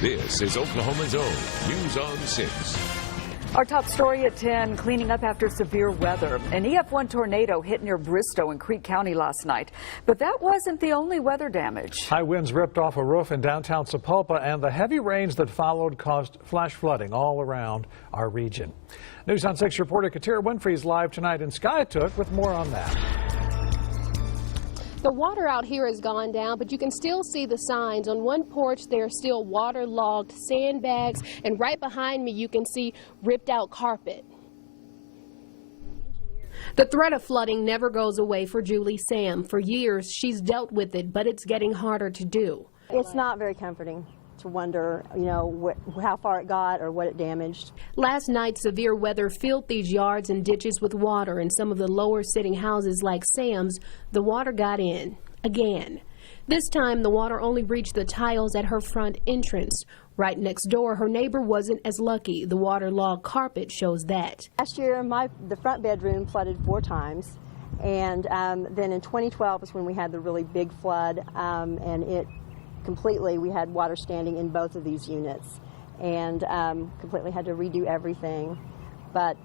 This is Oklahoma's own News on 6. Our top story at 10, cleaning up after severe weather. An EF1 tornado hit near Bristow in Creek County last night. But that wasn't the only weather damage. High winds ripped off a roof in downtown Sapulpa, and the heavy rains that followed caused flash flooding all around our region. News on 6 reporter Katira Winfrey's live tonight in Skytook with more on that. The water out here has gone down, but you can still see the signs. On one porch, there are still waterlogged sandbags, and right behind me, you can see ripped out carpet. The threat of flooding never goes away for Julie Sam. For years, she's dealt with it, but it's getting harder to do. It's not very comforting to wonder, how far it got or what it damaged. Last night, severe weather filled these yards and ditches with water. In some of the lower sitting houses like Sam's, the water got in again. This time, the water only reached the tiles at her front entrance. Right next door, her neighbor wasn't as lucky. The waterlogged carpet shows that. Last year, the front bedroom flooded 4 times. And then in 2012 is when we had the really big flood, and we had water standing in both of these units, and completely had to redo everything. But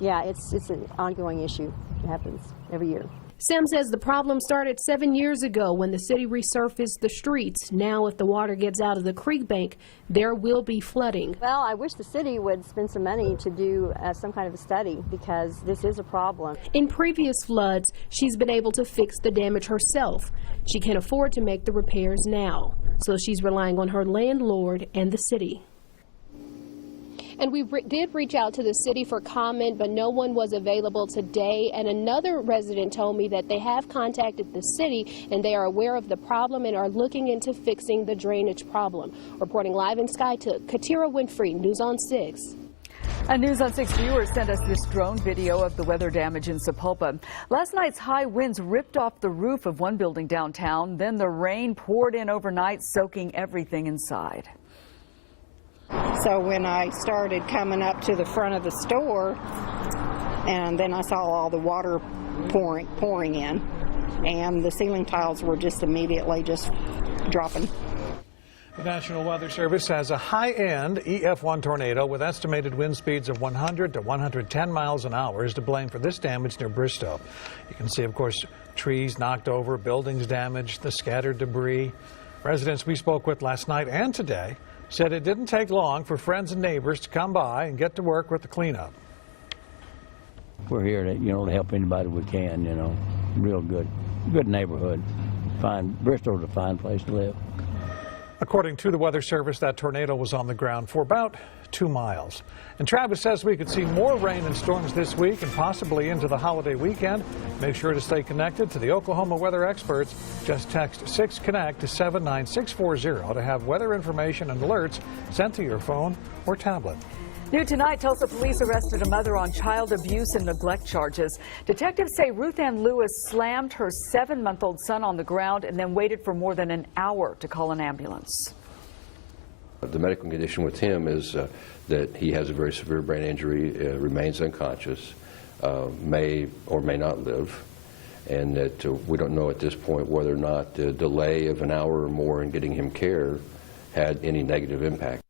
yeah, it's an ongoing issue. It happens every year. Sam says the problem started 7 years ago when the city resurfaced the streets. Now, if the water gets out of the creek bank, there will be flooding. Well, I wish the city would spend some money to do some kind of a study, because this is a problem. In previous floods, she's been able to fix the damage herself. She can't afford to make the repairs now, so she's relying on her landlord and the city. And we did reach out to the city for comment, but no one was available today. And another resident told me that they have contacted the city and they are aware of the problem and are looking into fixing the drainage problem. Reporting live in Skytook, Katira Winfrey, News on 6. A News on 6 viewer sent us this drone video of the weather damage in Sapulpa. Last night's high winds ripped off the roof of one building downtown. Then the rain poured in overnight, soaking everything inside. So when I started coming up to the front of the store, and then I saw all the water pouring in, and the ceiling tiles were just immediately just dropping. The National Weather Service has a high-end EF1 tornado with estimated wind speeds of 100 to 110 miles an hour is to blame for this damage near Bristow. You can see, of course, trees knocked over, buildings damaged, the scattered debris. Residents we spoke with last night and today said it didn't take long for friends and neighbors to come by and get to work with the cleanup. We're here to, to help anybody we can, real good neighborhood. Fine, Bristol's a fine place to live. According to the Weather Service, that tornado was on the ground for about 2 miles. And Travis says we could see more rain and storms this week and possibly into the holiday weekend. Make sure to stay connected to the Oklahoma weather experts. Just text 6CONNECT to 79640 to have weather information and alerts sent to your phone or tablet. New tonight, Tulsa police arrested a mother on child abuse and neglect charges. Detectives say Ruth Ann Lewis slammed her 7-month-old son on the ground and then waited for more than an hour to call an ambulance. The medical condition with him is that he has a very severe brain injury, remains unconscious, may or may not live, and that we don't know at this point whether or not the delay of an hour or more in getting him care had any negative impact.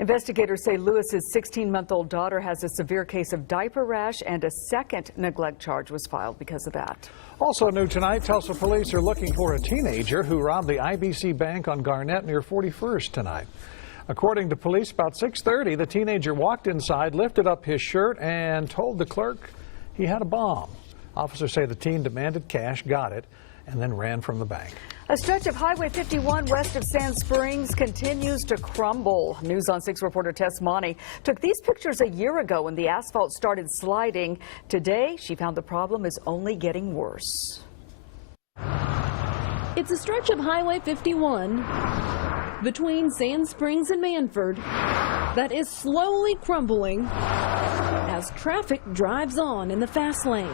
Investigators say Lewis's 16-month-old daughter has a severe case of diaper rash, and a second neglect charge was filed because of that. Also new tonight, Tulsa police are looking for a teenager who robbed the IBC Bank on Garnett near 41st tonight. According to police, about 6:30, the teenager walked inside, lifted up his shirt, and told the clerk he had a bomb. Officers say the teen demanded cash, got it, and then ran from the bank. A stretch of Highway 51 west of Sand Springs continues to crumble. News on 6 reporter Tess Monty took these pictures a year ago when the asphalt started sliding. Today, she found the problem is only getting worse. It's a stretch of Highway 51 between Sand Springs and Manford that is slowly crumbling as traffic drives on in the fast lane.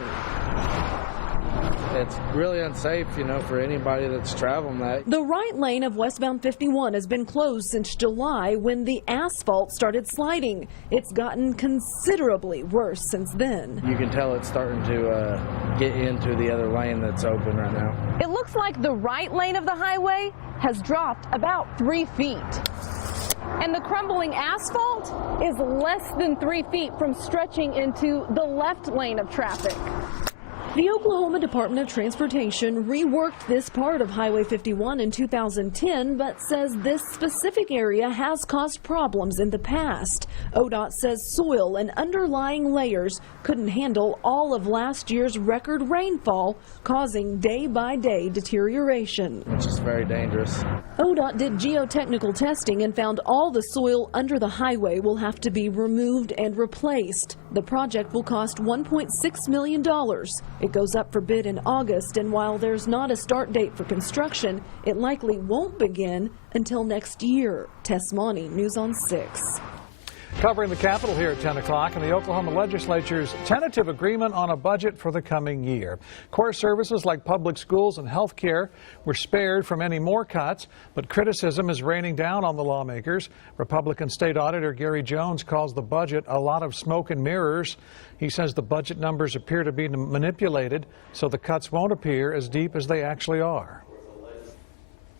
It's really unsafe, for anybody that's traveling that. The right lane of westbound 51 has been closed since July when the asphalt started sliding. It's gotten considerably worse since then. You can tell it's starting to get into the other lane that's open right now. It looks like the right lane of the highway has dropped about 3 feet. And the crumbling asphalt is less than 3 feet from stretching into the left lane of traffic. The Oklahoma Department of Transportation reworked this part of Highway 51 in 2010, but says this specific area has caused problems in the past. ODOT says soil and underlying layers couldn't handle all of last year's record rainfall, causing day-by-day deterioration. It's just very dangerous. ODOT did geotechnical testing and found all the soil under the highway will have to be removed and replaced. The project will cost $1.6 million. It goes up for bid in August, and while there's not a start date for construction, it likely won't begin until next year. Tess Money, News on 6. Covering the Capitol here at 10 o'clock and the Oklahoma legislature's tentative agreement on a budget for the coming year. Core services like public schools and health care were spared from any more cuts, but criticism is raining down on the lawmakers. Republican State Auditor Gary Jones calls the budget a lot of smoke and mirrors. He says the budget numbers appear to be manipulated, so the cuts won't appear as deep as they actually are.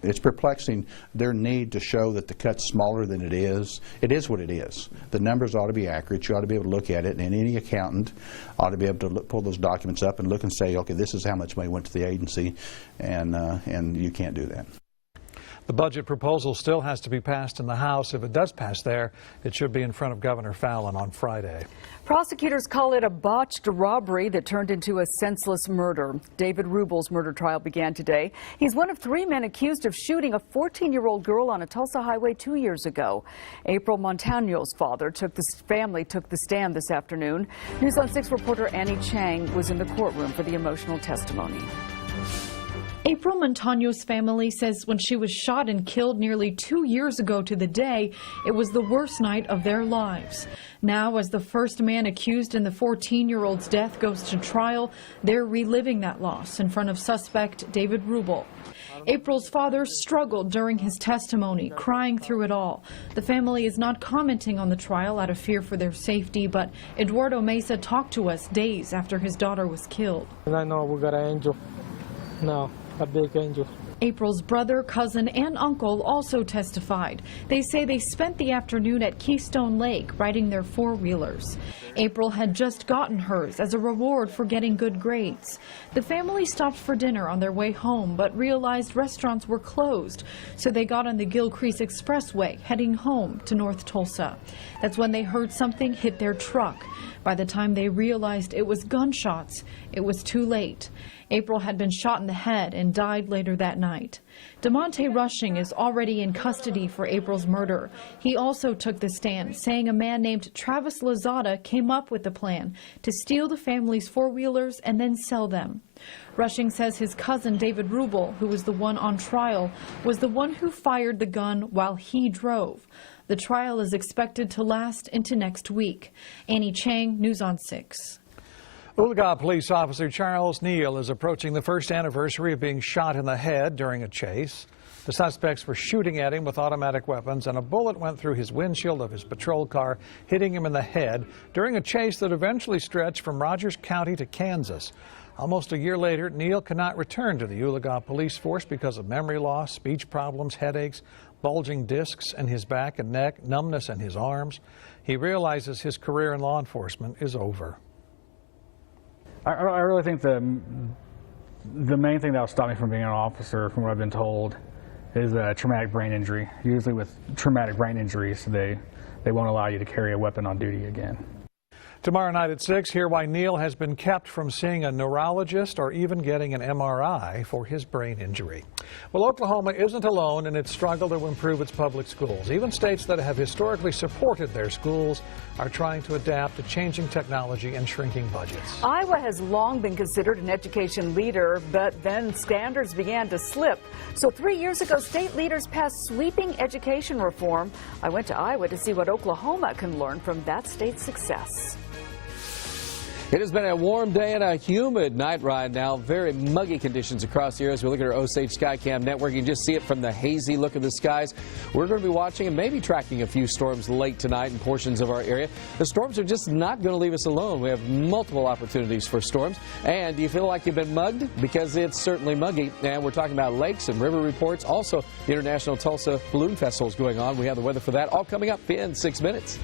It's perplexing, their need to show that the cut's smaller than it is. It is what it is. The numbers ought to be accurate. You ought to be able to look at it, and any accountant ought to be able to pull those documents up and look and say, okay, this is how much money went to the agency, and you can't do that. The budget proposal still has to be passed in the House. If it does pass there, it should be in front of Governor Fallin on Friday. Prosecutors call it a botched robbery that turned into a senseless murder. David Rubel's murder trial began today. He's one of 3 men accused of shooting a 14-year-old girl on a Tulsa highway 2 years ago. April Montano's family took the stand this afternoon. News on 6 reporter Annie Chang was in the courtroom for the emotional testimony. April Montano's family says when she was shot and killed nearly 2 years ago to the day, it was the worst night of their lives. Now, as the first man accused in the 14-year-old's death goes to trial, they're reliving that loss in front of suspect David Rubel. April's father struggled during his testimony, crying through it all. The family is not commenting on the trial out of fear for their safety, but Eduardo Mesa talked to us days after his daughter was killed. I know we got an angel now. A big angel. April's brother, cousin, and uncle also testified. They say they spent the afternoon at Keystone Lake riding their four-wheelers. April had just gotten hers as a reward for getting good grades. The family stopped for dinner on their way home, but realized restaurants were closed, so they got on the Gilcrease Expressway, heading home to North Tulsa. That's when they heard something hit their truck. By the time they realized it was gunshots, it was too late. April had been shot in the head and died later that night. DeMonte Rushing is already in custody for April's murder. He also took the stand, saying a man named Travis Lozada came up with the plan to steal the family's four-wheelers and then sell them. Rushing says his cousin David Rubel, who was the one on trial, was the one who fired the gun while he drove. The trial is expected to last into next week. Annie Chang, News on 6. Oologah police officer Charles Neal is approaching the first anniversary of being shot in the head during a chase. The suspects were shooting at him with automatic weapons, and a bullet went through his windshield of his patrol car, hitting him in the head during a chase that eventually stretched from Rogers County to Kansas. Almost a year later, Neal cannot return to the Oologah police force because of memory loss, speech problems, headaches, bulging discs in his back and neck, numbness in his arms. He realizes his career in law enforcement is over. I really think the main thing that will stop me from being an officer, from what I've been told, is a traumatic brain injury. Usually with traumatic brain injuries, they won't allow you to carry a weapon on duty again. Tomorrow night at 6, hear why Neal has been kept from seeing a neurologist or even getting an MRI for his brain injury. Well, Oklahoma isn't alone in its struggle to improve its public schools. Even states that have historically supported their schools are trying to adapt to changing technology and shrinking budgets. Iowa has long been considered an education leader, but then standards began to slip. So 3 years ago, state leaders passed sweeping education reform. I went to Iowa to see what Oklahoma can learn from that state's success. It has been a warm day and a humid night ride now. Very muggy conditions across the area as we look at our Osage Skycam network. You can just see it from the hazy look of the skies. We're going to be watching and maybe tracking a few storms late tonight in portions of our area. The storms are just not going to leave us alone. We have multiple opportunities for storms. And do you feel like you've been mugged? Because it's certainly muggy. And we're talking about lakes and river reports. Also, the International Tulsa Balloon Festival is going on. We have the weather for that all coming up in 6 minutes.